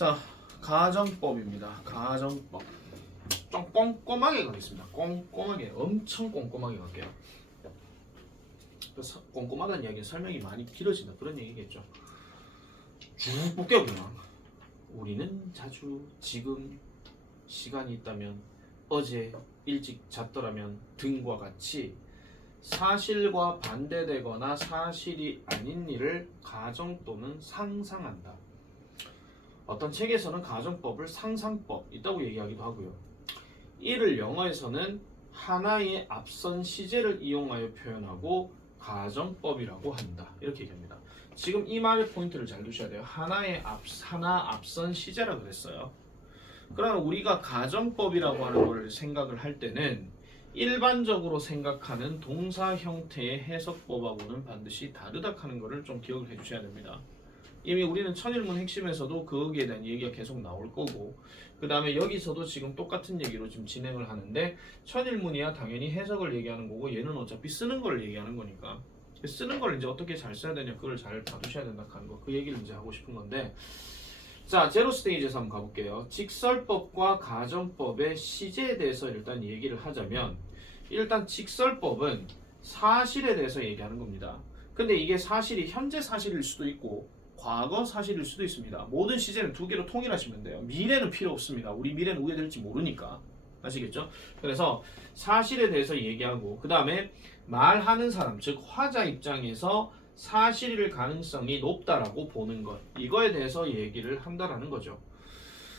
자, 가정법입니다. 가정법. 좀 꼼꼼하게 가겠습니다. 꼼꼼하게, 엄청 꼼꼼하게 갈게요. 꼼꼼하다는 이야기는 설명이 많이 길어진다 그런 얘기겠죠. 쭉 볼게요 그냥. 우리는 자주 지금 시간이 있다면 어제 일찍 잤더라면 등과 같이 사실과 반대되거나 사실이 아닌 일을 가정 또는 상상한다. 어떤 책에서는 가정법을 상상법 있다고 얘기하기도 하고요. 이를 영어에서는 하나의 앞선 시제를 이용하여 표현하고 가정법이라고 한다. 이렇게 얘기합니다. 지금 이 말의 포인트를 잘 두셔야 돼요. 하나 앞선 시제라 그랬어요. 그러면 우리가 가정법이라고 하는 걸 생각을 할 때는 일반적으로 생각하는 동사 형태의 해석법하고는 반드시 다르다 하는 것을 좀 기억을 해 주셔야 됩니다. 이미 우리는 천일문 핵심에서도 거기에 대한 얘기가 계속 나올 거고, 그 다음에 여기서도 지금 똑같은 얘기로 지금 진행을 하는데, 천일문이야 당연히 해석을 얘기하는 거고 얘는 어차피 쓰는 걸 얘기하는 거니까 쓰는 걸 이제 어떻게 잘 써야 되냐 그걸 잘 봐두셔야 된다 하는 거, 그 얘기를 이제 하고 싶은 건데, 자, 제로 스테이지에서 한번 가볼게요. 직설법과 가정법의 시제에 대해서 일단 얘기를 하자면, 일단 직설법은 사실에 대해서 얘기하는 겁니다. 근데 이게 사실이 현재 사실일 수도 있고 과거 사실일 수도 있습니다. 모든 시제는 두 개로 통일하시면 돼요. 미래는 필요 없습니다. 우리 미래는 어떻게 될지 모르니까. 아시겠죠? 그래서 사실에 대해서 얘기하고, 그 다음에 말하는 사람, 즉 화자 입장에서 사실일 가능성이 높다라고 보는 것, 이거에 대해서 얘기를 한다라는 거죠.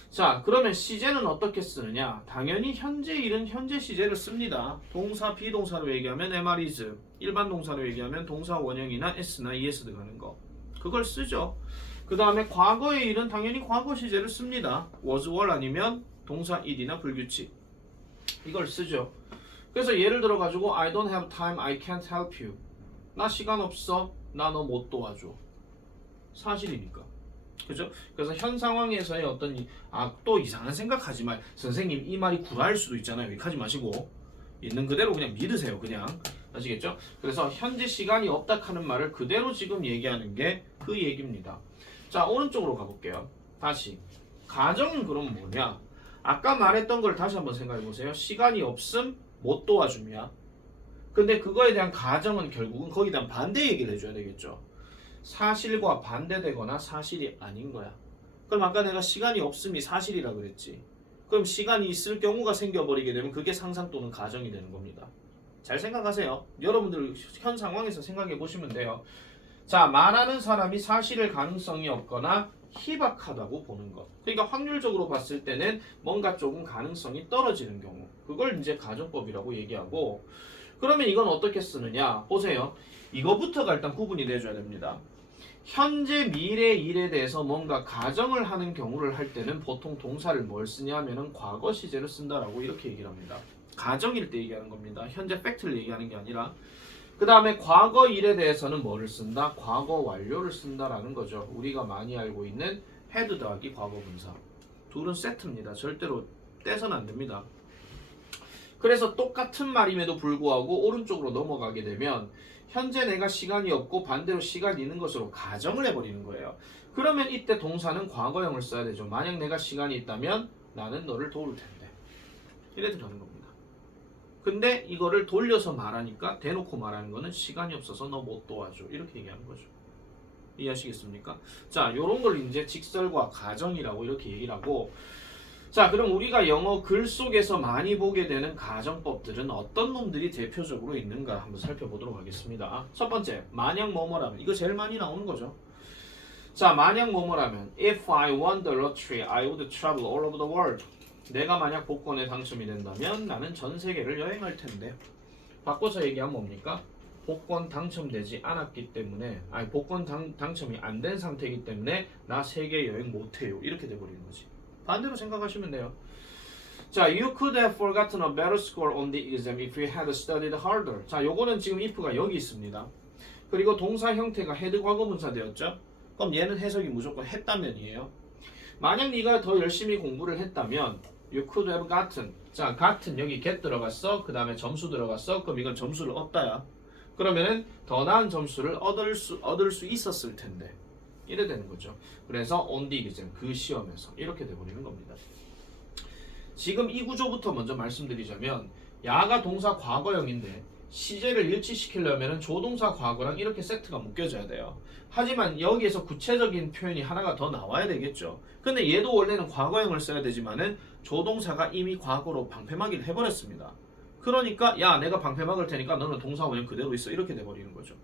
자, 그러면 시제는 어떻게 쓰느냐? 당연히 현재 일은 현재 시제를 씁니다. 동사 비동사로 얘기하면 am, is, 일반 동사로 얘기하면 동사 원형이나 s나 es 들어가는 거, 그걸 쓰죠. 그 다음에 과거의 일은 당연히 과거 시제를 씁니다. was, were 아니면 동사 id나 불규칙, 이걸 쓰죠. 그래서 예를 들어 가지고 I don't have time, I can't help you. 나 시간 없어, 나 너 못 도와줘. 사실이니까. 그죠? 그래서 현 상황에서의 어떤 또 이상한 생각하지 마. 선생님 이 말이 구라일 수도 있잖아요. 이렇게 하지 마시고 있는 그대로 그냥 믿으세요. 그냥. 아시겠죠? 그래서 현재 시간이 없다 하는 말을 그대로 지금 얘기하는 게 그 얘기입니다. 자, 오른쪽으로 가볼게요. 다시. 가정은 그럼 뭐냐? 아까 말했던 걸 다시 한번 생각해 보세요. 시간이 없음, 못 도와주냐? 근데 그거에 대한 가정은 결국은 거기에 대한 반대 얘기를 해줘야 되겠죠. 사실과 반대되거나 사실이 아닌 거야. 그럼 아까 내가 시간이 없음이 사실이라 그랬지. 그럼 시간이 있을 경우가 생겨버리게 되면 그게 상상 또는 가정이 되는 겁니다. 잘 생각하세요. 여러분들 현 상황에서 생각해 보시면 돼요. 자, 말하는 사람이 사실일 가능성이 없거나 희박하다고 보는 것. 그러니까 확률적으로 봤을 때는 뭔가 조금 가능성이 떨어지는 경우, 그걸 이제 가정법이라고 얘기하고, 그러면 이건 어떻게 쓰느냐? 보세요. 이거부터가 일단 구분이 돼줘야 됩니다. 현재, 미래, 일에 대해서 뭔가 가정을 하는 경우를 할 때는 보통 동사를 뭘 쓰냐 하면은 과거 시제를 쓴다라고 이렇게 얘기를 합니다. 가정일 때 얘기하는 겁니다. 현재 팩트를 얘기하는 게 아니라. 그 다음에 과거 일에 대해서는 뭐를 쓴다? 과거 완료를 쓴다라는 거죠. 우리가 많이 알고 있는 had 더하기 과거 분사. 둘은 세트입니다. 절대로 떼서는 안 됩니다. 그래서 똑같은 말임에도 불구하고 오른쪽으로 넘어가게 되면 현재 내가 시간이 없고 반대로 시간이 있는 것으로 가정을 해버리는 거예요. 그러면 이때 동사는 과거형을 써야 되죠. 만약 내가 시간이 있다면 나는 너를 도울 텐데. 이래 들어가는 겁니다. 근데 이거를 돌려서 말하니까, 대놓고 말하는 거는 시간이 없어서 너 못 도와줘, 이렇게 얘기하는 거죠. 이해하시겠습니까? 자, 요런 걸 이제 직설과 가정이라고 이렇게 얘기를 하고, 자, 그럼 우리가 영어 글 속에서 많이 보게 되는 가정법들은 어떤 놈들이 대표적으로 있는가 한번 살펴보도록 하겠습니다. 첫 번째, 만약 뭐뭐라면. 이거 제일 많이 나오는 거죠. 자, 만약 뭐뭐라면 If I won the lottery, I would travel all over the world. 내가 만약 복권에 당첨이 된다면 나는 전 세계를 여행할 텐데. 바꿔서 얘기하면 뭡니까? 복권 당첨되지 않았기 때문에, 복권 당첨이 안 된 상태이기 때문에 나 세계 여행 못해요. 이렇게 돼버리는 거지. 반대로 생각하시면 돼요. 자, you could have forgotten a better score on the exam if you had studied harder. 자, 요거는 지금 if가 여기 있습니다. 그리고 동사 형태가 had 과거분사 되었죠? 그럼 얘는 해석이 무조건 했다면이에요. 만약 네가 더 열심히 공부를 했다면 you could have gotten. 자, gotten 여기 get 들어갔어. 그 다음에 점수 들어갔어. 그럼 이건 점수를 얻다야. 그러면은 더 나은 점수를 얻을 수 있었을 텐데. 이래 되는 거죠. 그래서 on the exam 그 시험에서 이렇게 돼버리는 겁니다. 지금 이 구조부터 먼저 말씀드리자면 야가 동사 과거형인데 시제를 일치시키려면 조동사 과거랑 이렇게 세트가 묶여져야 돼요. 하지만 여기에서 구체적인 표현이 하나가 더 나와야 되겠죠. 근데 얘도 원래는 과거형을 써야 되지만은 조동사가 이미 과거로 방패막이를 해버렸습니다. 그러니까 야 내가 방패 막을 테니까 너는 동사 원형 그대로 있어 이렇게 돼버리는 거죠.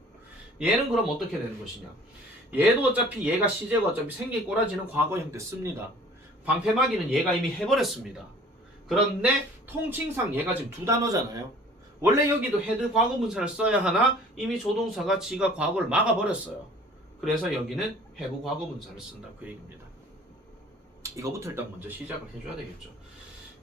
얘는 그럼 어떻게 되는 것이냐. 얘도 어차피 얘가 시제가 어차피 생긴 꼬라지는 과거형 됐습니다. 방패 막이는 얘가 이미 해버렸습니다. 그런데 통칭상 얘가 지금 두 단어잖아요. 원래 여기도 헤드 과거분사를 써야 하나 이미 조동사가 지가 과거를 막아버렸어요. 그래서 여기는 have 과거분사를 쓴다 그 얘기입니다. 이거부터 일단 먼저 시작을 해줘야 되겠죠.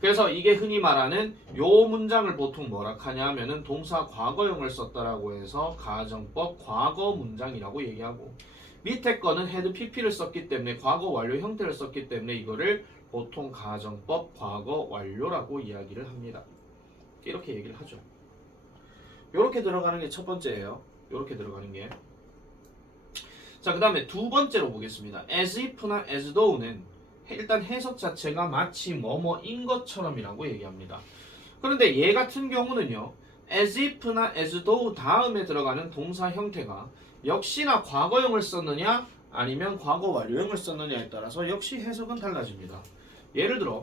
그래서 이게 흔히 말하는 요 문장을 보통 뭐라 하냐 하면은 동사 과거형을 썼다라고 해서 가정법 과거 문장이라고 얘기하고 밑에 거는 had pp를 썼기 때문에 과거 완료 형태를 썼기 때문에 이거를 보통 가정법 과거 완료라고 이야기를 합니다. 이렇게 얘기를 하죠. 요렇게 들어가는 게 첫 번째예요. 요렇게 들어가는 게. 자, 그 다음에 두 번째로 보겠습니다. as if나 as though는 일단 해석 자체가 마치 뭐뭐인 것처럼이라고 얘기합니다. 그런데 얘 같은 경우는요. as if나 as though 다음에 들어가는 동사 형태가 역시나 과거형을 썼느냐 아니면 과거 완료형을 썼느냐에 따라서 역시 해석은 달라집니다. 예를 들어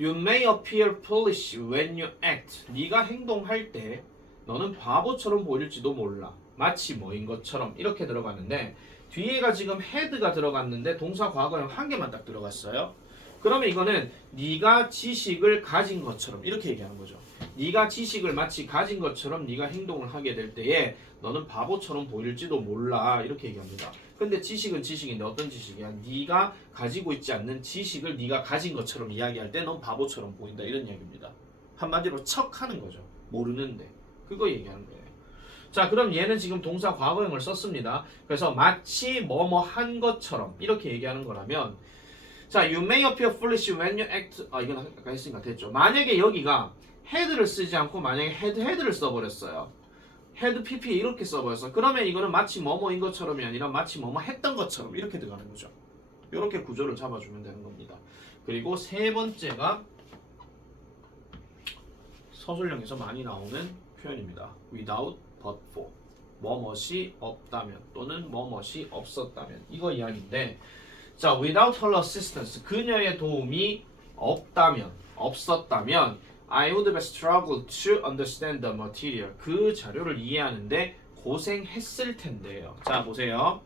You may appear foolish when you act. 네가 행동할 때 너는 바보처럼 보일지도 몰라. 마치 뭐인 것처럼 이렇게 들어가는데 뒤에가 지금 had가 들어갔는데 동사 과거형 한 개만 딱 들어갔어요. 그러면 이거는 네가 지식을 가진 것처럼 이렇게 얘기하는 거죠. 네가 지식을 마치 가진 것처럼 네가 행동을 하게 될 때에 너는 바보처럼 보일지도 몰라 이렇게 얘기합니다. 근데 지식은 지식인데 어떤 지식이야? 네가 가지고 있지 않는 지식을 네가 가진 것처럼 이야기할 때 넌 바보처럼 보인다 이런 이야기입니다. 한마디로 척하는 거죠. 모르는데 그거 얘기하는 거예요. 자, 그럼 얘는 지금 동사 과거형을 썼습니다. 그래서 마치 뭐뭐 한 것처럼 이렇게 얘기하는 거라면 자, you may appear foolish when you act. 이건 아까 했으니까 됐죠. 만약에 여기가 had를 쓰지 않고 만약에 had를 써버렸어요. had pp 이렇게 써버렸어. 그러면 이거는 마치 뭐뭐인 것처럼이 아니라 마치 뭐뭐 했던 것처럼 이렇게 들어가는 거죠. 이렇게 구조를 잡아주면 되는 겁니다. 그리고 세 번째가 서술형에서 많이 나오는 표현입니다. without but for. 뭐뭇이 없다면 또는 뭐뭇이 없었다면 이거 이야기인데 자, without her assistance 그녀의 도움이 없다면 없었다면 I would have struggled to understand the material. 그 자료를 이해하는데 고생했을 텐데요. 자, 보세요.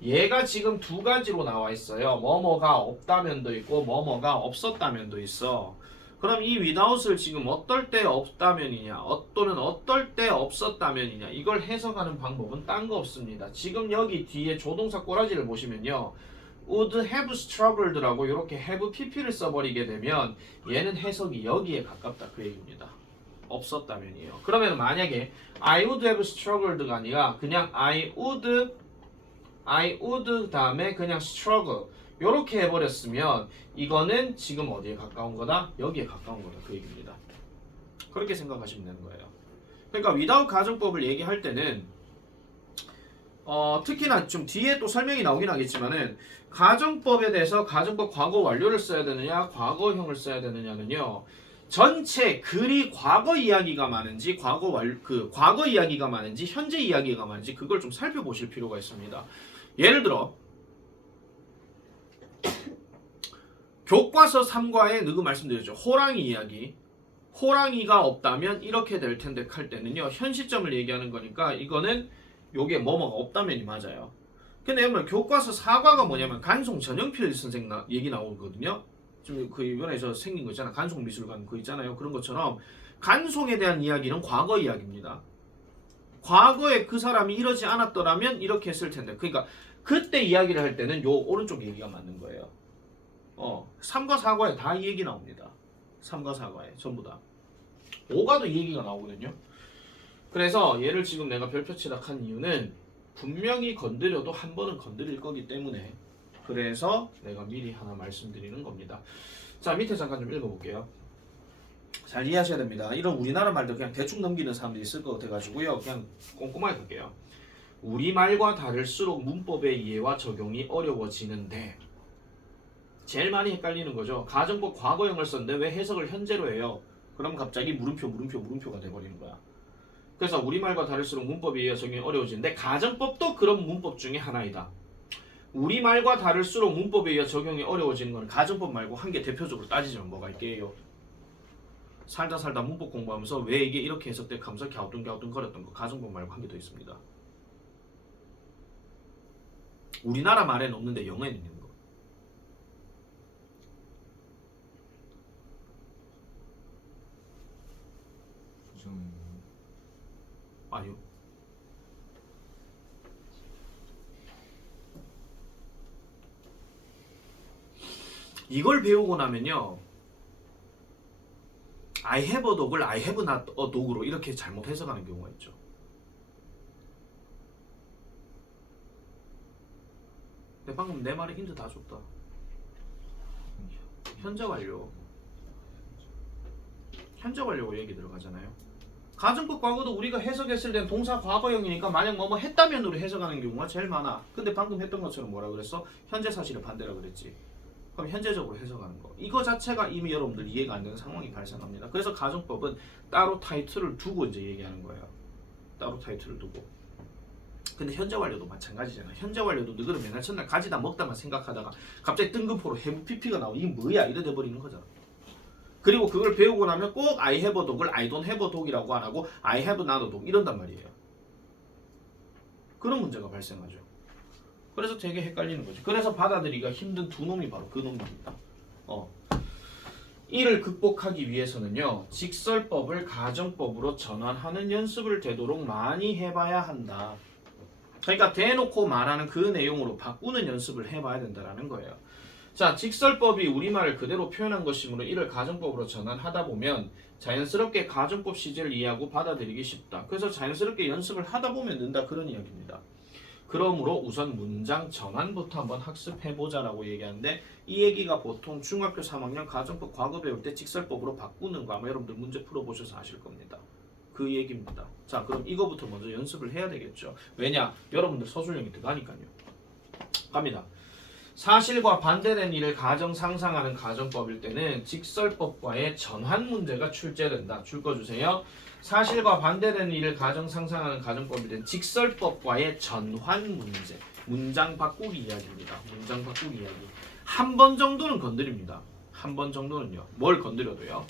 얘가 지금 두 가지로 나와 있어요. 뭐뭐가 없다면도 있고 뭐뭐가 없었다면도 있어. 그럼 이 without을 지금 어떨 때 없다면이냐 또는 어떨 때 없었다면이냐 이걸 해석하는 방법은 딴 거 없습니다. 지금 여기 뒤에 조동사 꼬라지를 보시면요. would have struggled라고 이렇게 have pp를 써버리게 되면 얘는 해석이 여기에 가깝다 그 얘기입니다. 없었다면이에요. 그러면 만약에 I would have struggled가 아니라 그냥 I would 다음에 그냥 struggle 이렇게 해버렸으면 이거는 지금 어디에 가까운 거다? 여기에 가까운 거다 그 얘기입니다. 그렇게 생각하시면 되는 거예요. 그러니까 without 가정법을 얘기할 때는 특히나 좀 뒤에 또 설명이 나오긴 하겠지만은 가정법에 대해서 가정법 과거 완료를 써야 되느냐 과거형을 써야 되느냐는요 전체 글이 과거 이야기가 많은지 과거 이야기가 많은지 현재 이야기가 많은지 그걸 좀 살펴보실 필요가 있습니다. 예를 들어 교과서 3과에 누구 말씀드렸죠? 호랑이 이야기. 호랑이가 없다면 이렇게 될 텐데 할 때는요 현 시점을 얘기하는 거니까 이거는 요게 뭐뭐가 없다면이 맞아요. 근데 여러분 교과서 4과가 뭐냐면 간송 전영필 선생 얘기 나오거든요. 좀 그 이번에 저 생긴 거 있잖아. 간송 미술관 그거 있잖아요. 그런 것처럼 간송에 대한 이야기는 과거 이야기입니다. 과거에 그 사람이 이러지 않았더라면 이렇게 했을 텐데. 그러니까 그때 이야기를 할 때는 요 오른쪽 얘기가 맞는 거예요. 3과 4과에 다 이 얘기 나옵니다. 3과 4과에 전부 다. 5과도 이 얘기가 나오거든요. 그래서 얘를 지금 내가 별표치락한 이유는 분명히 건드려도 한 번은 건드릴 거기 때문에 그래서 내가 미리 하나 말씀드리는 겁니다. 자, 밑에 잠깐 좀 읽어볼게요. 잘 이해하셔야 됩니다. 이런 우리나라 말도 그냥 대충 넘기는 사람들이 있을 것 같아가지고요. 그냥 꼼꼼하게 갈게요. 우리말과 다를수록 문법의 이해와 적용이 어려워지는데 제일 많이 헷갈리는 거죠. 가정법 과거형을 썼는데 왜 해석을 현재로 해요? 그럼 갑자기 물음표가 돼버리는 거야. 그래서 우리말과 다를수록 문법에 의해 적용이 어려워지는데 가정법도 그런 문법 중에 하나이다. 우리말과 다를수록 문법에 의해 적용이 어려워지는 건 가정법 말고 한 개 대표적으로 따지자면 뭐가 있게요? 살다 문법 공부하면서 왜 이게 이렇게 해석돼 하면서 갸우뚱거렸던 거 가정법 말고 한 개 더 있습니다. 우리나라 말에는 없는데 영어에는 있는 거. 아니요. 이걸 배우고 나면요. I have a dog을 I have not a dog으로 이렇게 잘못 해석하는 경우가 있죠. 근데 방금 내 말에 힌트 다 줬다. 현재 완료. 현재 완료고 얘기 들어가잖아요. 가정법 과거도 우리가 해석했을 때는 동사 과거형이니까 만약 뭐뭐 했다면으로 해석하는 경우가 제일 많아. 근데 방금 했던 것처럼 뭐라 그랬어? 현재 사실의 반대라 그랬지. 그럼 현재적으로 해석하는 거. 이거 자체가 이미 여러분들 이해가 안 되는 상황이 발생합니다. 그래서 가정법은 따로 타이틀을 두고 이제 얘기하는 거예요. 따로 타이틀을 두고. 근데 현재 완료도 마찬가지잖아. 현재 완료도 너희는 맨날 첫날 가지다 먹다만 생각하다가 갑자기 뜬금포로 have pp가 나오고 이게 뭐야? 이래 돼버리는 거잖아. 그리고 그걸 배우고 나면 꼭 I have a dog을 I don't have a dog이라고 안 하고 I have not a dog 이런단 말이에요. 그런 문제가 발생하죠. 그래서 되게 헷갈리는 거지. 그래서 받아들이기가 힘든 두 놈이 바로 그 놈입니다. 이를 극복하기 위해서는요. 직설법을 가정법으로 전환하는 연습을 되도록 많이 해봐야 한다. 그러니까 대놓고 말하는 그 내용으로 바꾸는 연습을 해봐야 된다는 거예요. 자, 직설법이 우리말을 그대로 표현한 것이므로 이를 가정법으로 전환하다 보면 자연스럽게 가정법 시제를 이해하고 받아들이기 쉽다. 그래서 자연스럽게 연습을 하다 보면 는다 그런 이야기입니다. 그러므로 우선 문장 전환부터 한번 학습해보자라고 얘기하는데 이 얘기가 보통 중학교 3학년 가정법 과거 배울 때 직설법으로 바꾸는 거 아마 여러분들 문제 풀어보셔서 아실 겁니다. 그 얘기입니다. 자, 그럼 이거부터 먼저 연습을 해야 되겠죠. 왜냐? 여러분들 서술형이 들어가니까요. 갑니다. 사실과 반대된 일을 가정 상상하는 가정법일 때는 직설법과의 전환 문제가 출제된다. 줄 거 주세요. 사실과 반대된 일을 가정 상상하는 가정법일 때는 직설법과의 전환 문제. 문장 바꾸기 이야기입니다. 문장 바꾸기 이야기. 한 번 정도는 건드립니다. 한 번 정도는요. 뭘 건드려도요.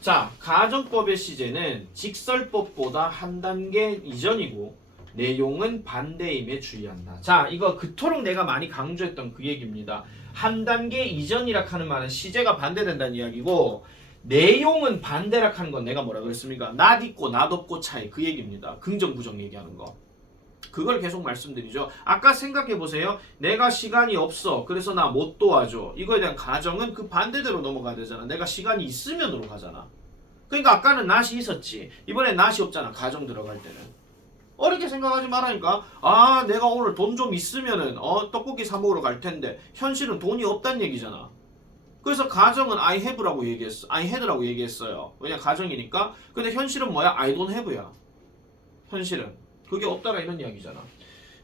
자, 가정법의 시제는 직설법보다 한 단계 이전이고 내용은 반대임에 주의한다. 자, 이거 그토록 내가 많이 강조했던 그 얘기입니다. 한 단계 이전이라 하는 말은 시제가 반대된다는 이야기고 내용은 반대라 하는 건 내가 뭐라 그랬습니까? 낫 있고 낫 없고 차이 그 얘기입니다. 긍정 부정 얘기하는 거. 그걸 계속 말씀드리죠. 아까 생각해보세요. 내가 시간이 없어. 그래서 나 못 도와줘. 이거에 대한 가정은 그 반대대로 넘어가야 되잖아. 내가 시간이 있으면으로 가잖아. 그러니까 아까는 낫이 있었지. 이번엔 낫이 없잖아. 가정 들어갈 때는. 어렵게 생각하지 말라니까. 아, 내가 오늘 돈 좀 있으면은 떡볶이 사 먹으러 갈 텐데 현실은 돈이 없다는 얘기잖아. 그래서 가정은 I have라고 얘기했어. I had라고 얘기했어요. 왜냐 가정이니까. 근데 현실은 뭐야? I don't have야. 현실은 그게 없다라 이런 이야기잖아.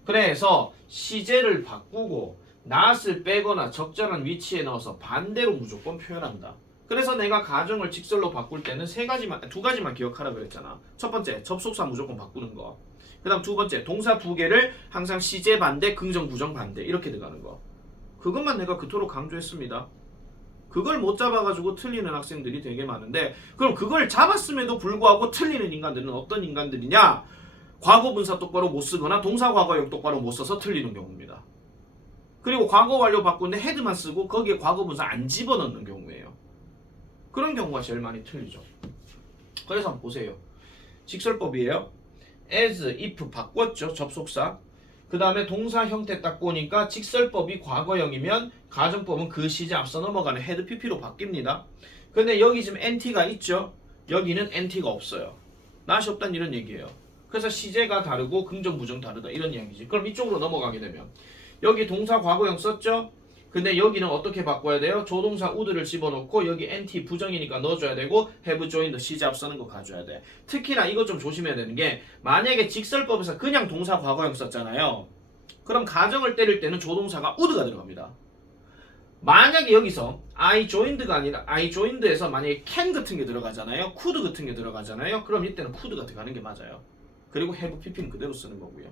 그래서 시제를 바꾸고 not을 빼거나 적절한 위치에 넣어서 반대로 무조건 표현한다. 그래서 내가 가정을 직설로 바꿀 때는 두 가지만 기억하라 그랬잖아. 첫 번째, 접속사 무조건 바꾸는 거. 그 다음 두 번째, 동사 두 개를 항상 시제 반대, 긍정 부정 반대 이렇게 들어가는 거. 그것만 내가 그토록 강조했습니다. 그걸 못 잡아가지고 틀리는 학생들이 되게 많은데 그럼 그걸 잡았음에도 불구하고 틀리는 인간들은 어떤 인간들이냐? 과거분사 똑바로 못 쓰거나 동사 과거형 똑바로 못 써서 틀리는 경우입니다. 그리고 과거 완료 바꾸는데 헤드만 쓰고 거기에 과거분사 안 집어넣는 경우예요. 그런 경우가 제일 많이 틀리죠. 그래서 한번 보세요. 직설법이에요. as, if 바꿨죠. 접속사. 그 다음에 동사 형태 딱 보니까 직설법이 과거형이면 가정법은 그 시제 앞서 넘어가는 had pp로 바뀝니다. 근데 여기 지금 nt가 있죠. 여기는 nt가 없어요. not이 없다는 이런 얘기예요. 그래서 시제가 다르고 긍정 부정 다르다 이런 이야기지. 그럼 이쪽으로 넘어가게 되면 여기 동사 과거형 썼죠. 근데 여기는 어떻게 바꿔야 돼요? 조동사 would를 집어넣고 여기 NT 부정이니까 넣어줘야 되고 have joined 시제 앞서는 거 가져야 돼. 특히나 이거 좀 조심해야 되는 게 만약에 직설법에서 그냥 동사 과거형 썼잖아요. 그럼 가정을 때릴 때는 조동사가 would가 들어갑니다. 만약에 여기서 I joined가 아니라 I joined에서 만약에 can 같은 게 들어가잖아요. could 같은 게 들어가잖아요. 그럼 이때는 could가 들어가는 게 맞아요. 그리고 have pp는 그대로 쓰는 거고요.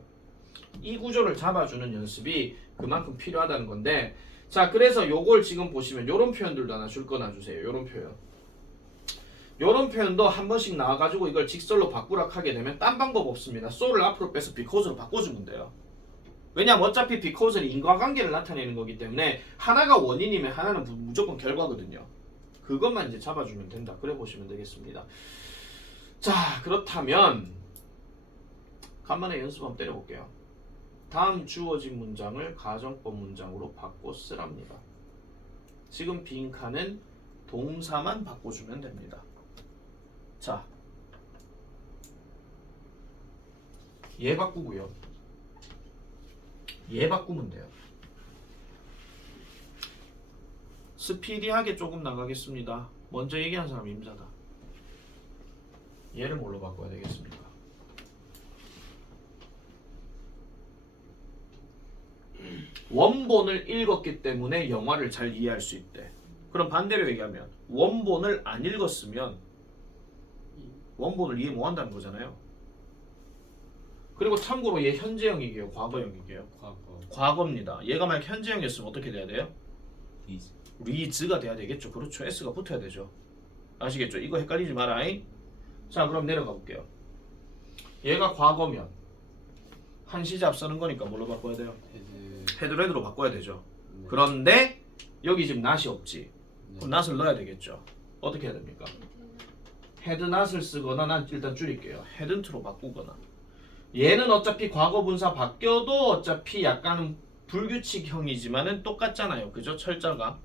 이 구조를 잡아주는 연습이 그만큼 필요하다는 건데 자 그래서 요걸 지금 보시면 요런 표현들도 하나 줄 거 놔주세요. 요런 표현 요런 표현도 한 번씩 나와가지고 이걸 직설로 바꾸라 하게 되면 딴 방법 없습니다. so를 앞으로 빼서 because로 바꿔주면 돼요. 왜냐면 어차피 because는 인과관계를 나타내는 거기 때문에 하나가 원인이면 하나는 무조건 결과거든요. 그것만 이제 잡아주면 된다. 그래 보시면 되겠습니다. 자 그렇다면 간만에 연습 한번 때려볼게요. 다음 주어진 문장을 가정법 문장으로 바꿔 쓰랍니다. 지금 빈칸은 동사만 바꿔주면 됩니다. 자, 얘 바꾸고요. 얘 바꾸면 돼요. 스피디하게 조금 나가겠습니다. 먼저 얘기한 사람 임자다. 얘를 뭘로 바꿔야 되겠습니까? 원본을 읽었기 때문에 영화를 잘 이해할 수 있대. 그럼 반대로 얘기하면 원본을 안 읽었으면 원본을 이해 못 한다는 거잖아요. 그리고 참고로 얘 현재형이게요, 과거형이게요? 과거입니다. 얘가 만약 현재형이었으면 어떻게 돼야 돼요? 리즈가 돼야 되겠죠. 그렇죠. S가 붙어야 되죠. 아시겠죠? 이거 헷갈리지 마라잉. 자 그럼 내려가 볼게요. 얘가 과거면 한 시제 앞서는 거니까 뭘로 바꿔야 돼요? 헤드레드로 바꿔야 되죠. 네. 그런데 여기 지금 not이 없지. 네. 그럼 not을 넣어야 되겠죠. 어떻게 해야 됩니까? had not을 쓰거나 난 일단 줄일게요. hadn't로 바꾸거나. 얘는 어차피 과거 분사 바뀌어도 어차피 약간은 불규칙형이지만은 똑같잖아요. 그죠? 철자가.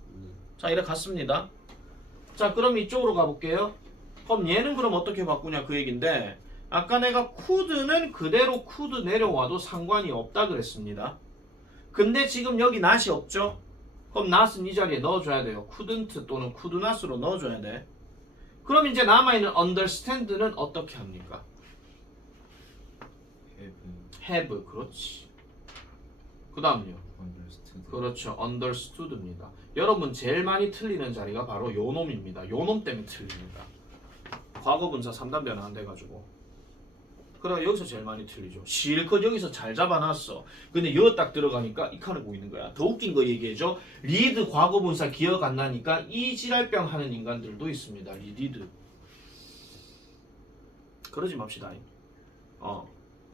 자 이래 갔습니다. 자 그럼 이쪽으로 가볼게요. 그럼 얘는 그럼 어떻게 바꾸냐 그 얘긴데 아까 내가 could는 그대로 could 내려와도 상관이 없다 그랬습니다. 근데 지금 여기 not이 없죠? 그럼 not은 이 자리에 넣어줘야 돼요. couldn't 또는 could not으로 넣어줘야 돼. 그럼 이제 남아있는 understand는 어떻게 합니까? have 그렇지. 그 다음요. 그렇죠. understood입니다. 여러분 제일 많이 틀리는 자리가 바로 요 놈입니다. 요 놈 때문에 틀립니다. 과거 분사 3단 변화 안 돼가지고. 그래 여기서 제일 많이 틀리죠. 실컷 여기서 잘 잡아놨어. 근데 여 딱 들어가니까 이 칸을 보이는 거야. 더 웃긴 거 얘기해줘. 리드 과거 분사 기억 안 나니까 이 지랄병 하는 인간들도 있습니다. 리디드. 그러지 맙시다.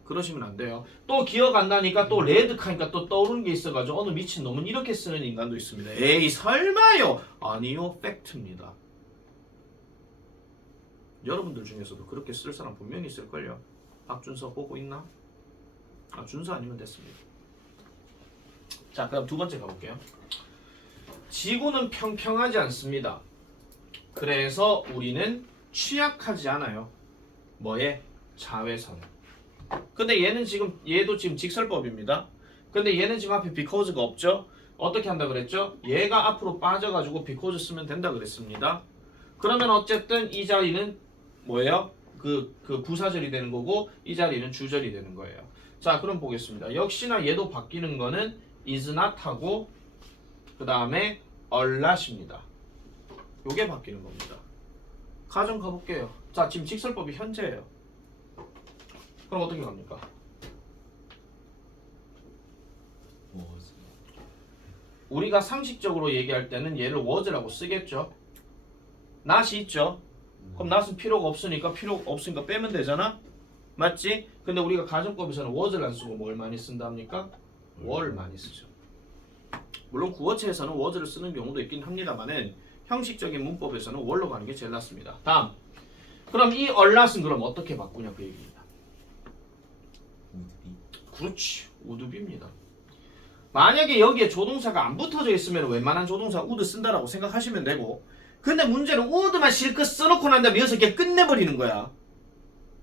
그러시면 안 돼요. 또 기억 안 나니까 또 레드 카니까 또 떠오르는 게 있어가지고 어느 미친놈은 이렇게 쓰는 인간도 있습니다. 에이 설마요. 아니요 팩트입니다. 여러분들 중에서도 그렇게 쓸 사람 분명히 있을걸요. 박준서 보고 있나? 아 준서 아니면 됐습니다. 자 그럼 두 번째 가볼게요. 지구는 평평하지 않습니다. 그래서 우리는 취약하지 않아요. 뭐에? 자외선. 근데 얘는 지금 얘도 지금 직설법입니다. 근데 얘는 지금 앞에 because가 없죠. 어떻게 한다 그랬죠? 얘가 앞으로 빠져가지고 because 쓰면 된다 그랬습니다. 그러면 어쨌든 이 자리는 뭐예요? 그 부사절이 되는 거고 이 자리는 주절이 되는 거예요. 자 그럼 보겠습니다. 역시나 얘도 바뀌는 거는 is not 하고 그 다음에 are not입니다. 요게 바뀌는 겁니다. 가정 가볼게요. 자 지금 직설법이 현재예요. 그럼 어떻게 갑니까? 우리가 상식적으로 얘기할 때는 얘를 was라고 쓰겠죠. not이 있죠. 그럼 not은 필요가 없으니까 빼면 되잖아. 맞지? 근데 우리가 가정법에서는 was를 안 쓰고 뭘 많이 쓴답니까? were를 많이 쓰죠. 물론 구어체에서는 was를 쓰는 경우도 있긴 합니다만은 형식적인 문법에서는 were로 가는 게 제일 낫습니다. 다음. 그럼 이 are not은 그럼 어떻게 바꾸냐 그 얘기입니다. 그렇지. wouldbe입니다. 만약에 여기에 조동사가 안 붙어져 있으면 웬만한 조동사 would 쓴다라고 생각하시면 되고 근데 문제는 would만 실컷 써놓고 난 다음에 6개 끝내버리는 거야.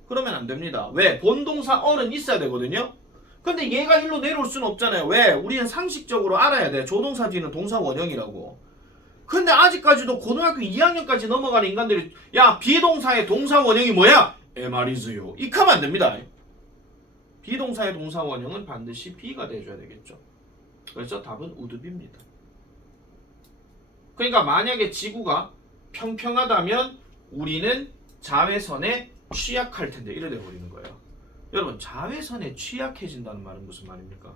그러면 안 됩니다. 왜? 본동사 어는 있어야 되거든요. 근데 얘가 일로 내려올 수는 없잖아요. 왜? 우리는 상식적으로 알아야 돼. 조동사 뒤는 동사 원형이라고. 근데 아직까지도 고등학교 2학년까지 넘어가는 인간들이 야 비동사의 동사 원형이 뭐야? MR이즈요. 이카면 안 됩니다. 비동사의 동사 원형은 반드시 B가 돼줘야 되겠죠. 그래서 답은 우드비입니다. 그러니까 만약에 지구가 평평하다면 우리는 자외선에 취약할 텐데 이래 돼 버리는 거예요. 여러분 자외선에 취약해진다는 말은 무슨 말입니까?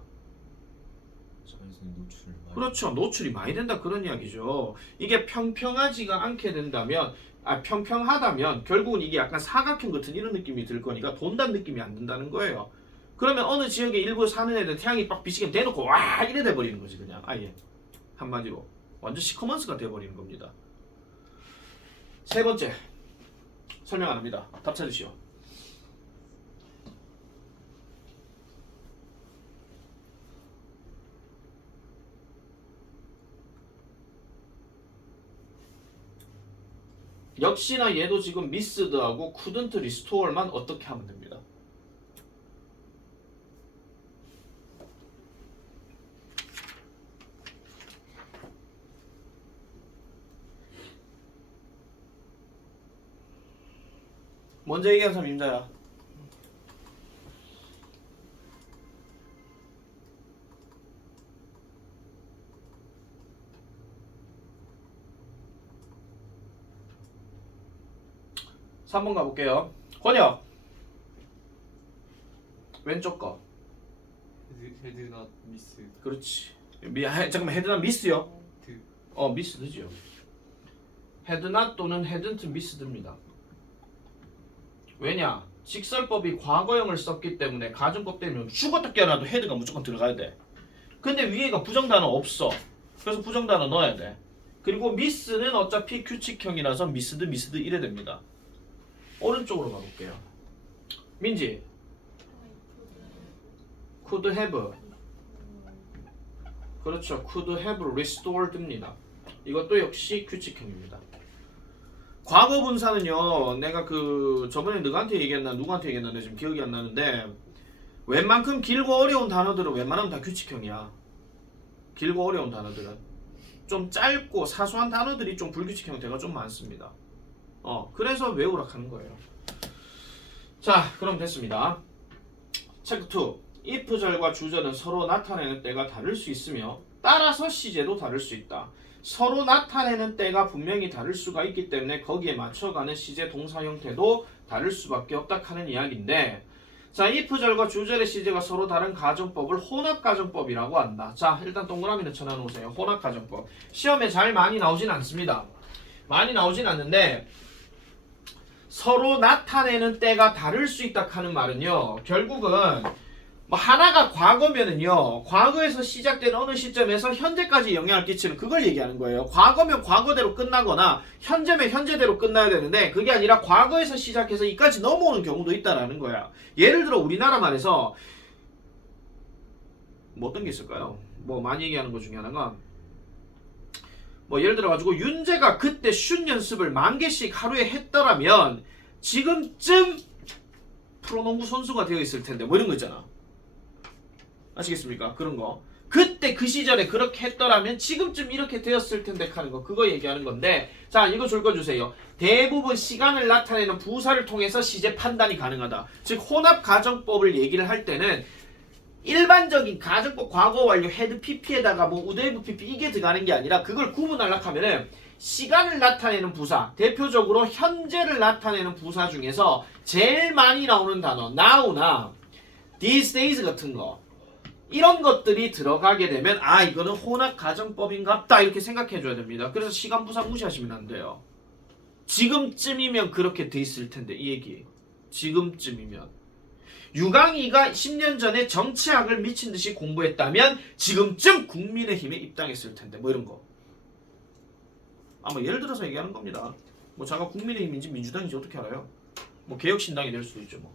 자외선 노출을 많이. 그렇죠. 노출이 많이 된다 그런 이야기죠. 이게 평평하지가 않게 된다면 평평하다면 결국은 이게 약간 사각형 같은 이런 느낌이 들 거니까 돈다는 느낌이 안 든다는 거예요. 그러면 어느 지역에 일부 사는 애들 태양이 빡 비치게 대놓고 와 이래 돼버리는 거지 그냥 아예 한마디로 완전 시커먼스가 돼버리는 겁니다. 세 번째 설명 안 합니다. 답 찾으시오. 역시나 얘도 지금 미스드하고 couldn't restore만 어떻게 하면 됩니다. 먼저 얘기한 사람 임자야. 삼 번 가볼게요. 권혁 왼쪽 거. 헤드 낫 미스. 그렇지. 잠깐만 헤드낫 미스요? 드. 미스드죠. 헤드낫 또는 헤든트 미스드입니다. 왜냐? 직설법이 과거형을 썼기 때문에 가정법 때문에 죽었다 깨어나도 헤드가 무조건 들어가야 돼. 근데 위에가 부정단어 없어. 그래서 부정단어 넣어야 돼. 그리고 미스는 어차피 규칙형이라서 미스드 이래 됩니다. 오른쪽으로 가볼게요. 민지 could have 그렇죠. could have restored입니다. 이것도 역시 규칙형입니다. 과거 분사는요. 내가 저번에 너한테 얘기했나 누구한테 얘기했나 지금 기억이 안 나는데 웬만큼 길고 어려운 단어들은 웬만하면 다 규칙형이야. 길고 어려운 단어들은 좀 짧고 사소한 단어들이 좀 불규칙 형태가 좀 많습니다. 그래서 외우라 하는 거예요. 자, 그럼 됐습니다. 체크 2. if절과 주절은 서로 나타내는 때가 다를 수 있으며 따라서 시제도 다를 수 있다. 서로 나타내는 때가 분명히 다를 수가 있기 때문에 거기에 맞춰가는 시제 동사 형태도 다를 수밖에 없다 하는 이야기인데 자, if절과 주절의 시제가 서로 다른 가정법을 혼합가정법이라고 한다. 자, 일단 동그라미는 쳐놔놓으세요. 혼합가정법. 시험에 잘 많이 나오진 않습니다. 많이 나오진 않는데 서로 나타내는 때가 다를 수 있다 하는 말은요. 결국은 뭐 하나가 과거면은요. 과거에서 시작된 어느 시점에서 현재까지 영향을 끼치는 그걸 얘기하는 거예요. 과거면 과거대로 끝나거나 현재면 현재대로 끝나야 되는데 그게 아니라 과거에서 시작해서 이까지 넘어오는 경우도 있다라는 거야. 예를 들어 우리나라 말에서 뭐 어떤 게 있을까요? 뭐 많이 얘기하는 것 중에 하나가 뭐 예를 들어 가지고 윤재가 그때 슛 연습을 10,000개씩 하루에 했더라면 지금쯤 프로농구 선수가 되어 있을 텐데 뭐 이런 거 있잖아. 아시겠습니까? 그런 거. 그때 그 시절에 그렇게 했더라면 지금쯤 이렇게 되었을 텐데 하는 거. 그거 얘기하는 건데 자 이거 읽어주세요. 대부분 시간을 나타내는 부사를 통해서 시제 판단이 가능하다. 즉 혼합가정법을 얘기를 할 때는 일반적인 가정법 과거 완료 헤드 PP에다가 뭐 우대부 PP 이게 들어가는 게 아니라 그걸 구분하려고 하면은 시간을 나타내는 부사 대표적으로 현재를 나타내는 부사 중에서 제일 많이 나오는 단어 now나 these days 같은 거 이런 것들이 들어가게 되면 아 이거는 혼합가정법인갑다 이렇게 생각해 줘야 됩니다. 그래서 시간 부사 무시하시면 안 돼요. 지금쯤이면 그렇게 돼 있을 텐데 이 얘기 지금쯤이면 유강희가 10년 전에 정치학을 미친 듯이 공부했다면 지금쯤 국민의힘에 입당했을 텐데 뭐 이런 거 아마 예를 들어서 얘기하는 겁니다. 뭐 자가 국민의힘인지 민주당인지 어떻게 알아요? 뭐 개혁신당이 될 수도 있죠 뭐.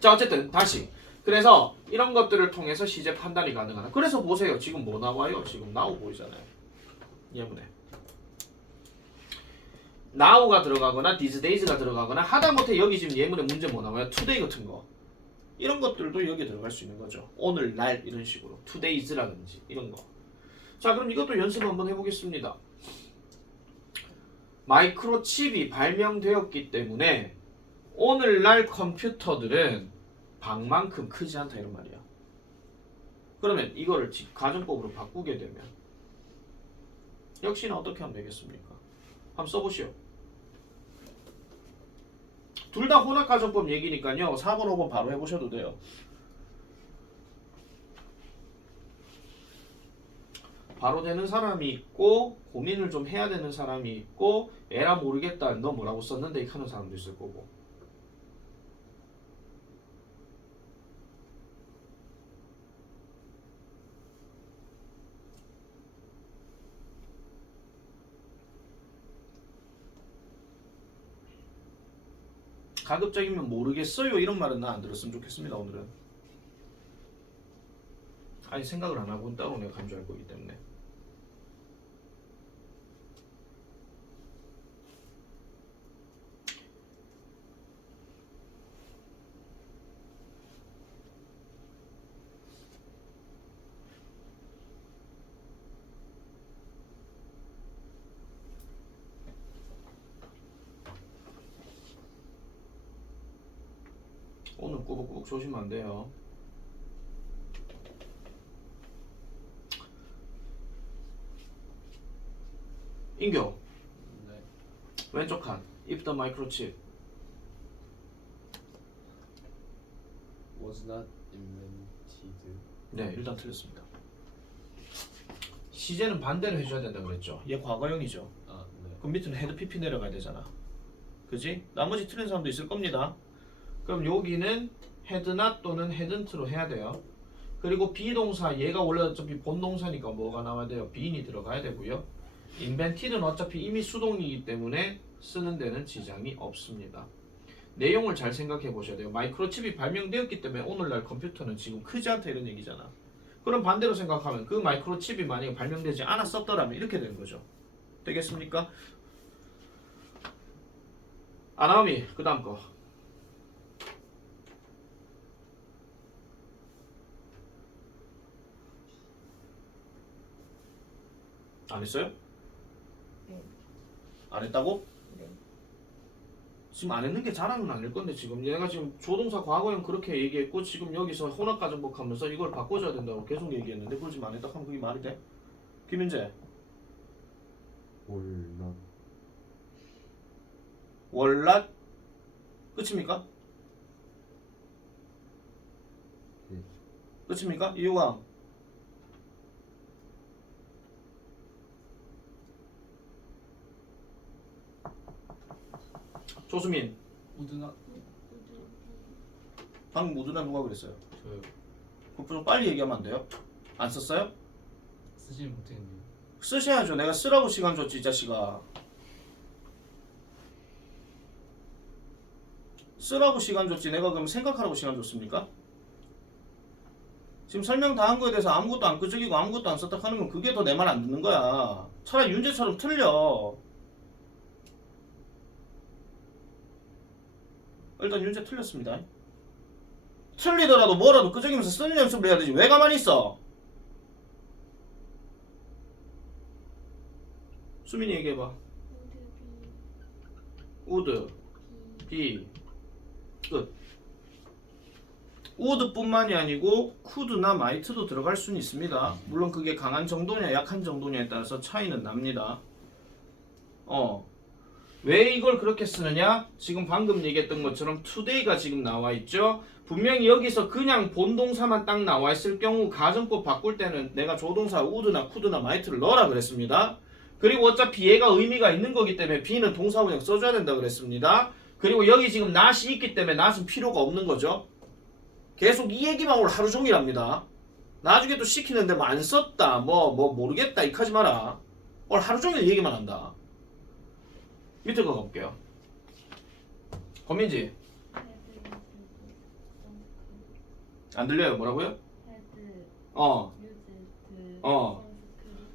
자 어쨌든 다시 그래서 이런 것들을 통해서 시제 판단이 가능하다. 그래서 보세요. 지금 뭐 나와요? 지금 now 보이잖아요. 예문에 now가 들어가거나 these days가 들어가거나 하다못해 여기 지금 예문에 문제 뭐 나와요? today 같은 거. 이런 것들도 여기에 들어갈 수 있는 거죠. 오늘날 이런 식으로 today's라든지 이런 거. 자, 그럼 이것도 연습 한번 해보겠습니다. 마이크로칩이 발명되었기 때문에 오늘날 컴퓨터들은 방만큼 크지 않다 이런 말이야. 그러면 이거를 가정법으로 바꾸게 되면 역시나 어떻게 하면 되겠습니까? 한번 써보시오. 둘 다 혼합가정법 얘기니까요. 4번, 5번 바로 해보셔도 돼요. 바로 되는 사람이 있고 고민을 좀 해야 되는 사람이 있고 에라 모르겠다 너 뭐라고 썼는데 이렇게 하는 사람도 있을 거고. 가급적이면 모르겠어요 이런 말은 나 안 들었으면 좋겠습니다. 오늘은 아니 생각을 안 하고 따로 내가 간주할 거기 때문에. 오늘 꾸벅꾸벅 조심하면 안 돼요. 인교 네. 왼쪽 칸 if the microchip Was not invented. 네 일단 틀렸습니다. 시제는 반대로 해줘야 된다 그랬죠. 얘 과거형이죠. 아, 네. 그럼 밑으로 헤드 PP 내려가야 되잖아. 그지? 나머지 틀린 사람도 있을 겁니다. 그럼 여기는 헤드 not 또는 헤든트로 해야 돼요. 그리고 비동사 얘가 원래 어차피 본동사니까 뭐가 나와야 돼요? being이 들어가야 되고요. invented는 어차피 이미 수동이기 때문에 쓰는 데는 지장이 없습니다. 내용을 잘 생각해 보셔야 돼요. 마이크로칩이 발명되었기 때문에 오늘날 컴퓨터는 지금 크지 않다 이런 얘기잖아. 그럼 반대로 생각하면 그 마이크로칩이 만약에 발명되지 않았었더라면 이렇게 되는 거죠. 되겠습니까? 아나오미 그 다음 거. 안 했어요? 네. 안 했다고? 네. 지금 안 했는 게 자랑은 아닐 건데 지금 얘가 지금 조동사 과거형 그렇게 얘기했고 지금 여기서 혼합가정법 하면서 이걸 바꿔줘야 된다고 계속 얘기했는데 그걸 지금 안 했다 하면 그게 말이 돼? 김윤재 Was not. 월랏 끝입니까? 네. 끝입니까? 이유가 조수민 Was not. 방금 모두나 누가 그랬어요? 저요. 그거 좀 빨리 얘기하면 안 돼요? 안 썼어요? 쓰지 못했는데. 쓰셔야죠. 내가 쓰라고 시간 줬지 이 자식아. 쓰라고 시간 줬지 내가 그럼 생각하라고 시간 줬습니까? 지금 설명 다 한 거에 대해서 아무것도 안 끄적이고 아무것도 안 썼다 하는 건 그게 더 내 말 안 듣는 거야. 차라리 윤재처럼 틀려. 일단 윤재 틀렸습니다. 틀리더라도 뭐라도 끄적이면서 쓰는 연습을 해야 되지. 왜 가만히 있어? 수민이 얘기해봐. would, be, 끝. would뿐만이 아니고 could나 might도 들어갈 수는 있습니다. 물론 그게 강한 정도냐 약한 정도냐에 따라서 차이는 납니다. 왜 이걸 그렇게 쓰느냐? 지금 방금 얘기했던 것처럼 today가 지금 나와 있죠. 분명히 여기서 그냥 본동사만 딱 나와 있을 경우 가정법 바꿀 때는 내가 조동사 would나 could나 might를 넣으라 그랬습니다. 그리고 어차피 얘가 의미가 있는 거기 때문에 be는 동사원형 써줘야 된다 그랬습니다. 그리고 여기 지금 not이 있기 때문에 not은 필요가 없는 거죠. 계속 이 얘기만 오늘 하루 종일 합니다. 나중에 또 시키는데 뭐 안 썼다 뭐 모르겠다 이렇게 하지 마라. 오늘 하루 종일 얘기만 한다. 밑에 거 가볼게요. 권민지 안 들려요? 뭐라고요?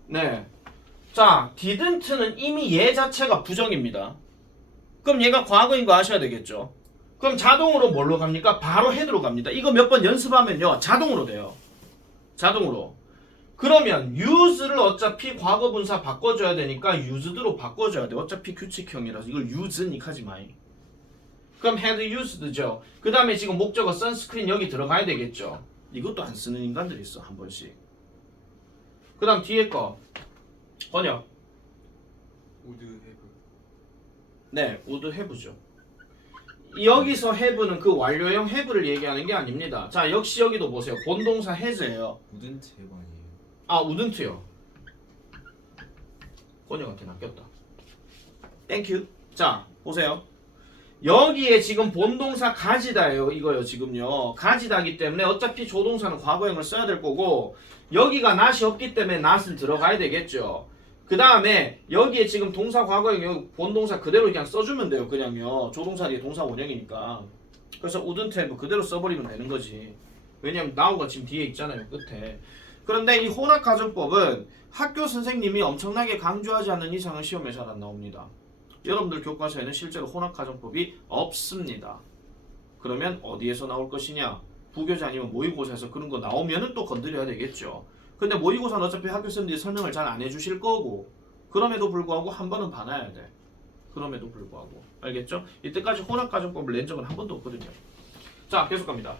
네. 자, didn't는 이미 얘 자체가 부정입니다. 그럼 얘가 과거인 거 아셔야 되겠죠. 그럼 자동으로 뭘로 갑니까? 바로 헤드로 갑니다. 이거 몇 번 연습하면요 자동으로 돼요. 자동으로. 그러면 use를 어차피 과거 분사 바꿔줘야 되니까 used로 바꿔줘야 돼. 어차피 규칙형이라서 이걸 use는 하지 마이. 그럼 had used죠. 그 다음에 지금 목적어 sunscreen 여기 들어가야 되겠죠. 이것도 안 쓰는 인간들이 있어 한 번씩. 그 다음 뒤에 거 번역. would have. 네, would have죠. 여기서 have는 그 완료형 have를 얘기하는 게 아닙니다. 자, 역시 여기도 보세요. 본동사 has예요. wouldn't have 아니에요. 아, wouldn't요. 번역한테 낚였다. 땡큐. 자, 보세요. 여기에 지금 본동사 가지다예요. 이거요, 지금요. 가지다기 때문에 어차피 조동사는 과거형을 써야 될 거고 여기가 not이 없기 때문에 not을 들어가야 되겠죠. 그 다음에 여기에 지금 동사 과거형 본동사 그대로 그냥 써주면 돼요. 그냥요. 조동사 뒤에 동사 원형이니까. 그래서 wouldn't have 그대로 써버리면 되는 거지. 왜냐면 now가 지금 뒤에 있잖아요. 끝에. 그런데 이 혼합 가정법은 학교 선생님이 엄청나게 강조하지 않는 이상은 시험에 잘 안 나옵니다. 여러분들 교과서에는 실제로 혼합 가정법이 없습니다. 그러면 어디에서 나올 것이냐? 부교재 아니면 모의고사에서 그런 거 나오면은 또 건드려야 되겠죠. 근데 모의고사는 어차피 학교 선생님들이 설명을 잘 안 해주실 거고 그럼에도 불구하고 한 번은 봐놔야 돼. 그럼에도 불구하고 알겠죠? 이때까지 혼합 가정법을 낸 적은 한 번도 없거든요. 자, 계속 갑니다.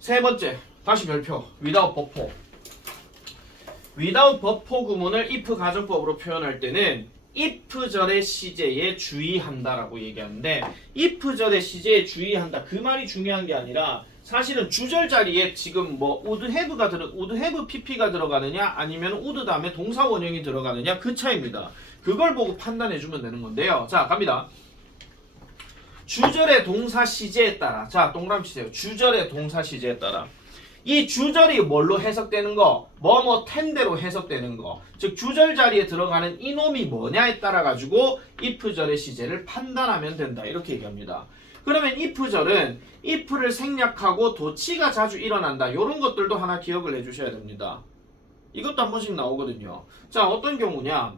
세 번째, 다시 별표 without 버퍼. without 버퍼 구문을 if 가정법으로 표현할 때는 if 절의 시제에 주의한다라고 얘기하는데 if 절의 시제에 주의한다 그 말이 중요한 게 아니라 사실은 주절 자리에 지금 뭐 would have pp가 들어가느냐 아니면 would 다음에 동사 원형이 들어가느냐 그 차이입니다. 그걸 보고 판단해 주면 되는 건데요. 자, 갑니다. 주절의 동사 시제에 따라 자, 동그라미 치세요. 주절의 동사 시제에 따라 이 주절이 뭘로 해석되는 거? 뭐뭐 텐대로 해석되는 거. 즉 주절 자리에 들어가는 이놈이 뭐냐에 따라 가지고 if절의 시제를 판단하면 된다. 이렇게 얘기합니다. 그러면 if절은 if를 생략하고 도치가 자주 일어난다. 이런 것들도 하나 기억을 해주셔야 됩니다. 이것도 한 번씩 나오거든요. 자, 어떤 경우냐?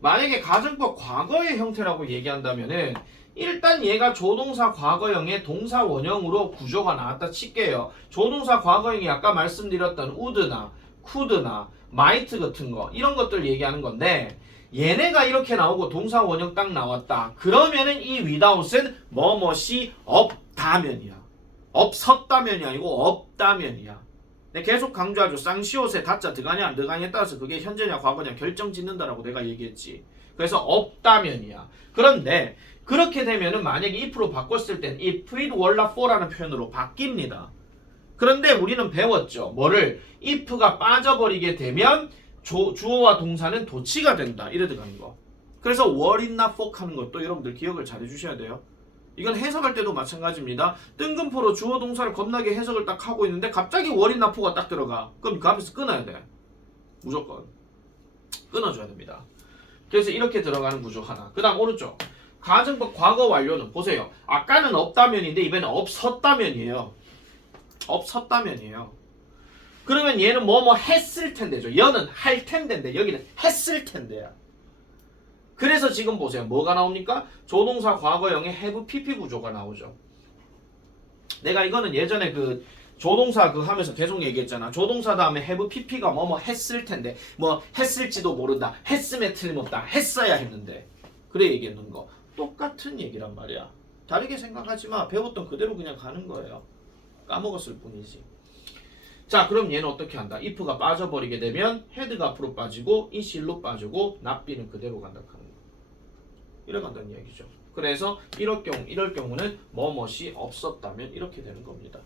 만약에 가정법 과거의 형태라고 얘기한다면은 일단 얘가 조동사 과거형의 동사 원형으로 구조가 나왔다 칠게요. 조동사 과거형이 아까 말씀드렸던 would나 could나 might 같은 거 이런 것들 얘기하는 건데 얘네가 이렇게 나오고 동사 원형 딱 나왔다. 그러면은 이 without은 뭐뭐이 없다면이야. 없었다면이 아니고 없다면이야. 네, 계속 강조하죠. 쌍시옷에 다자 들어가냐 안 들어가냐에 따라서 그게 현재냐 과거냐 결정짓는다라고 내가 얘기했지. 그래서 없다면이야. 그런데 그렇게 되면은 만약에 if로 바꿨을 땐 if it were not for라는 표현으로 바뀝니다. 그런데 우리는 배웠죠. 뭐를? if가 빠져버리게 되면 주어와 동사는 도치가 된다. 이래 들어가는 거. 그래서 were it not for 하는 것도 여러분들 기억을 잘 해주셔야 돼요. 이건 해석할 때도 마찬가지입니다. 뜬금포로 주어 동사를 겁나게 해석을 딱 하고 있는데 갑자기 were it not for가 딱 들어가. 그럼 그 앞에서 끊어야 돼. 무조건. 끊어줘야 됩니다. 그래서 이렇게 들어가는 구조 하나. 그 다음 오른쪽. 가정법 과거 완료는 보세요. 아까는 없다면인데 이번에는 없었다면이에요. 없었다면이에요. 그러면 얘는 뭐뭐 했을 텐데죠. 여는 할 텐데인데 여기는 했을 텐데야. 그래서 지금 보세요. 뭐가 나옵니까? 조동사 과거형의 have pp 구조가 나오죠. 내가 이거는 예전에 그 조동사 그 하면서 계속 얘기했잖아. 조동사 다음에 have pp가 뭐뭐 했을 텐데 뭐 했을지도 모른다. 했음에 틀림없다. 했어야 했는데. 그래 얘기했는 거. 똑같은 얘기란 말이야. 다르게 생각하지 마. 배웠던 그대로 그냥 가는 거예요. 까먹었을 뿐이지. 자, 그럼 얘는 어떻게 한다? if가 빠져버리게 되면 head가 앞으로 빠지고 is일로 빠지고 not be는 그대로 간다 하는 거. 이래 간다는 이야기죠. 그래서 이럴 경우는 뭐뭇이 없었다면 이렇게 되는 겁니다.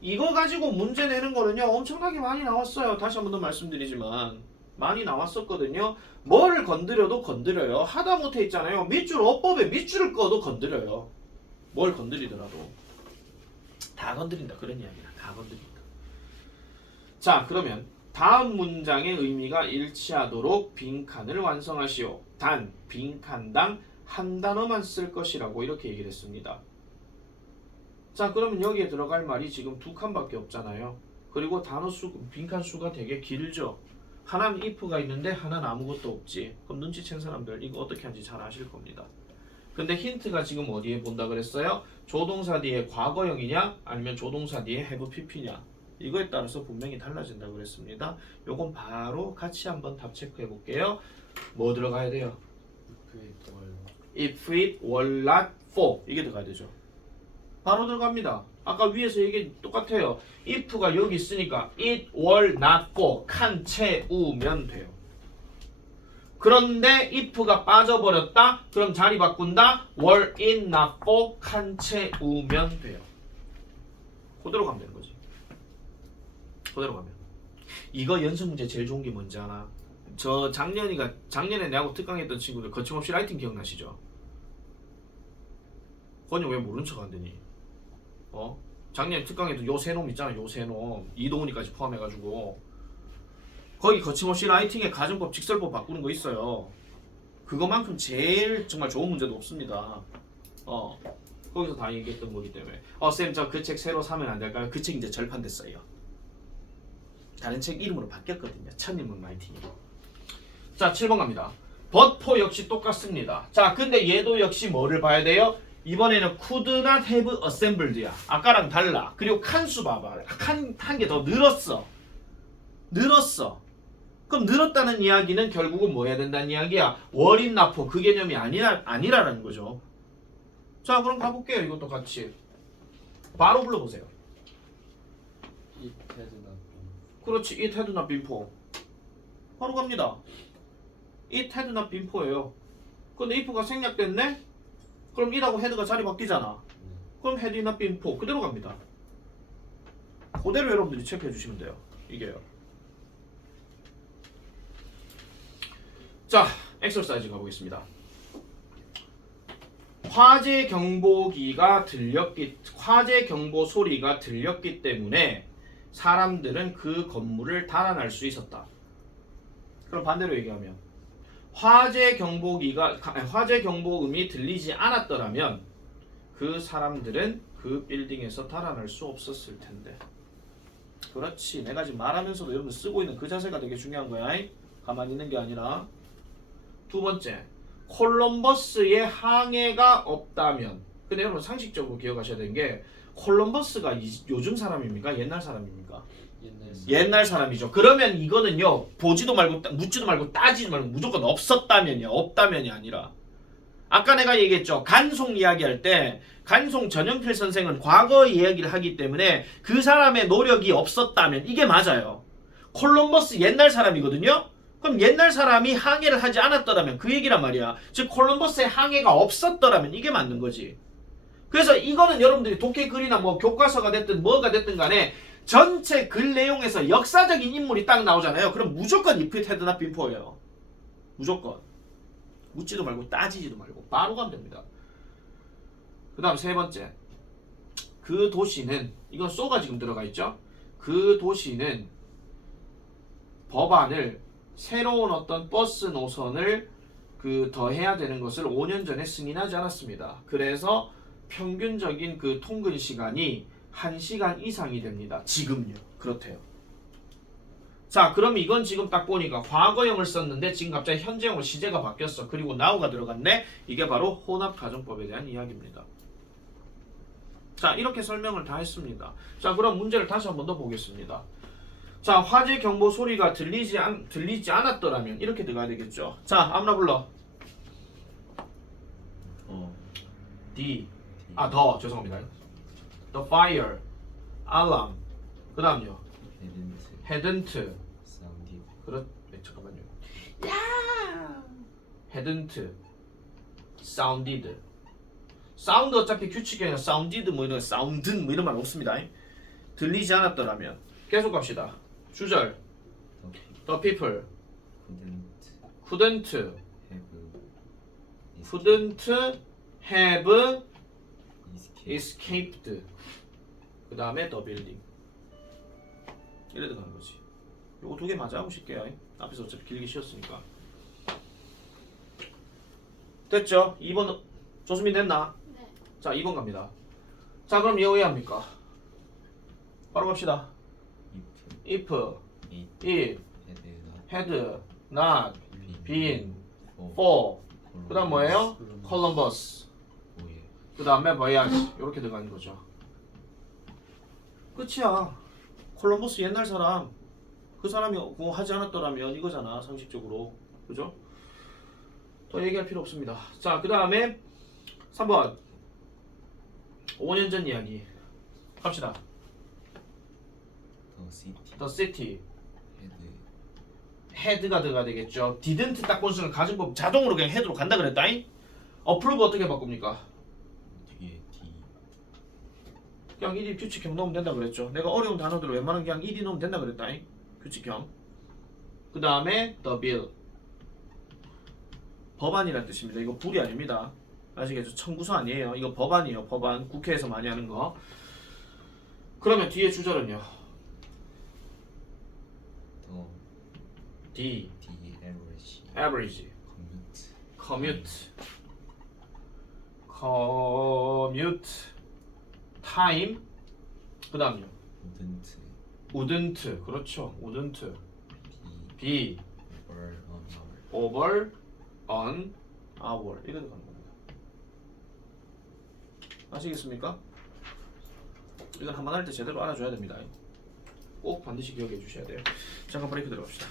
이거 가지고 문제 내는 거는요 엄청나게 많이 나왔어요. 다시 한 번 더 말씀드리지만 많이 나왔었거든요. 뭐를 건드려도 건드려요. 하다못해 있잖아요. 밑줄 어법에 밑줄을 꺼도 건드려요. 뭘 건드리더라도 다 건드린다 그런 이야기야. 다 건드린다. 자, 그러면 다음 문장의 의미가 일치하도록 빈칸을 완성하시오. 단 빈칸당 한 단어만 쓸 것이라고 이렇게 얘기를 했습니다. 자, 그러면 여기에 들어갈 말이 지금 두 칸밖에 없잖아요. 그리고 단어 수, 빈칸 수가 되게 길죠. 하나는 if가 있는데 하나는 아무것도 없지. 그럼 눈치챈 사람들 이거 어떻게 하는지 잘 아실 겁니다. 근데 힌트가 지금 어디에 본다 그랬어요? 조동사 뒤에 과거형이냐 아니면 조동사 뒤에 have pp냐 이거에 따라서 분명히 달라진다고 그랬습니다. 요건 바로 같이 한번 답 체크해 볼게요. 뭐 들어가야 돼요? If it were not for 이게 들어가야 되죠. 바로 들어갑니다. 아까 위에서 얘기 똑같아요. if가 여기 있으니까 it were not for 칸 채우면 돼요. 그런데 if가 빠져버렸다. 그럼 자리 바꾼다. were it not for 칸 채우면 돼요. 그대로 가면 되는 거지. 그대로 가면. 이거 연습 문제 제일 좋은 게 뭔지 아나? 저 작년에 내하고 특강했던 친구들 거침없이 라이팅 기억나시죠? 그건 왜 모른 척 한다니? 작년에 특강했던 요 세 놈 있잖아. 요 세 놈 이동훈이까지 포함해가지고 거기 거침없이 라이팅에 가정법, 직설법 바꾸는 거 있어요. 그거만큼 제일 정말 좋은 문제도 없습니다. 거기서 다 얘기했던 거기 때문에 쌤 저 그 책 새로 사면 안 될까요? 그 책 이제 절판됐어요. 다른 책 이름으로 바뀌었거든요. 천인문 라이팅으로. 자 7번 갑니다. but 역시 똑같습니다. 자 근데 얘도 역시 뭐를 봐야 돼요? 이번에는 could not have assembled야. 아까랑 달라. 그리고 칸수 봐봐. 한 개 더 늘었어. 그럼 늘었다는 이야기는 결국은 뭐 해야 된다는 이야기야? were it not for 그 개념이 아니라는 거죠. 자 그럼 가볼게요. 이것도 같이. 바로 불러보세요. It has not been. 그렇지. It had not been for. 바로 갑니다. It had not been for예요. 근데 if가 생략됐네? 그럼 it하고 had가 자리 바뀌잖아. 그럼 had not been for. 그대로 갑니다. 그대로 여러분들이 체크해 주시면 돼요. 이게요. 자, 엑서사이즈 가보겠습니다. 화재 경보 소리가 들렸기 때문에 사람들은 그 건물을 달아날 수 있었다. 그럼 반대로 얘기하면 화재 경보음이 들리지 않았더라면 그 사람들은 그 빌딩에서 달아날 수 없었을 텐데. 그렇지. 내가 지금 말하면서도 여러분 쓰고 있는 그 자세가 되게 중요한 거야. 가만히 있는 게 아니라. 두 번째, 콜럼버스의 항해가 없다면. 근데 여러분 상식적으로 기억하셔야 되는 게 콜럼버스가 요즘 사람입니까? 옛날 사람입니까? 옛날 사람이죠. 그러면 이거는요 보지도 말고 묻지도 말고 따지지 말고 무조건 없었다면이야. 없다면이 아니라 아까 내가 얘기했죠. 간송 이야기할 때 간송 전영필 선생은 과거 이야기를 하기 때문에 그 사람의 노력이 없었다면 이게 맞아요. 콜럼버스 옛날 사람이거든요. 그럼 옛날 사람이 항해를 하지 않았더라면 그 얘기란 말이야. 즉 콜럼버스의 항해가 없었더라면 이게 맞는 거지. 그래서 이거는 여러분들이 독해 글이나 뭐 교과서가 됐든 뭐가 됐든 간에 전체 글 내용에서 역사적인 인물이 딱 나오잖아요. 그럼 무조건 if it had not been for예요. 무조건. 묻지도 말고 따지지도 말고 바로 가면 됩니다. 그 다음 세 번째. 그 도시는 이건 so가 지금 들어가 있죠. 그 도시는 법안을 새로운 어떤 버스 노선을 더해야 되는 것을 5년 전에 승인하지 않았습니다. 그래서 평균적인 그 통근 시간이 1시간 이상이 됩니다. 지금요. 그렇대요. 자, 그럼 이건 지금 딱 보니까 과거형을 썼는데 지금 갑자기 현재형으로 시제가 바뀌었어. 그리고 now가 들어갔네. 이게 바로 혼합 가정법에 대한 이야기입니다. 자, 이렇게 설명을 다 했습니다. 자, 그럼 문제를 다시 한 번 더 보겠습니다. 자, 화재 경보 소리가 들리지 않았더라면 이렇게 들어가야 되겠죠. 자, 아무나 불러. 더 죄송합니다. The fire, alarm. 그 다음요. hadn't. 잠깐만요. hadn't sounded. 사운드 어차피 규칙이 아니라 sounded 뭐 이런 sounded 뭐 이런 말 없습니다. 들리지 않았더라면 계속 갑시다. 주절. The people couldn't have escaped. 그 다음에 the building. 이래 들어가는 거지. 요거 두 개 맞아 하고 싶게요. 앞에서 어차피 길게 쉬었으니까. 됐죠? 2번 조수민 됐나? 네. 자 2번 갑니다. 자 그럼 얘 왜 합니까? 바로 갑시다. if it had not been for 그 다음 뭐예요? 콜럼버스. 뭐예요? 그 다음에 voyage. 이렇게 들어가는 거죠. 끝이야. 콜럼버스 옛날 사람. 그 사람이 그거 하지 않았더라면 이거잖아. 상식적으로. 그죠? 더 얘기할 필요 없습니다. 자, 그 다음에 3번 5년 전 이야기 갑시다. 더 시티 The city 헤드 head가 들어가야 되겠죠. didn't 딱 본수는 가진 법 자동으로 그냥 head로 간다 그랬다잉. approve 어떻게 바꿉니까? 뒤에 D 그냥 1이 규칙형 넣으면 된다 그랬죠. 내가 어려운 단어들을 웬만하면 그냥 1이 넣으면 된다 그랬다잉. 규칙형. 그 다음에 the bill 법안이란 뜻입니다. 이거 불이 아닙니다. 아시겠죠? 청구서 아니에요. 이거 법안이에요. 법안. 국회에서 많이 하는 거. 그러면 뒤에 주절은요. 더 D. D average average. commute commute time. 그 다음요. wouldn't wouldn't. 그렇죠. wouldn't be be over over an hour an hour. 이렇게 가는 겁니다. 아시겠습니까? 이건 한번 할 때 제대로 알아줘야 됩니다. 꼭 반드시 기억해 주셔야 돼요. 잠깐 브레이크 들어갑시다.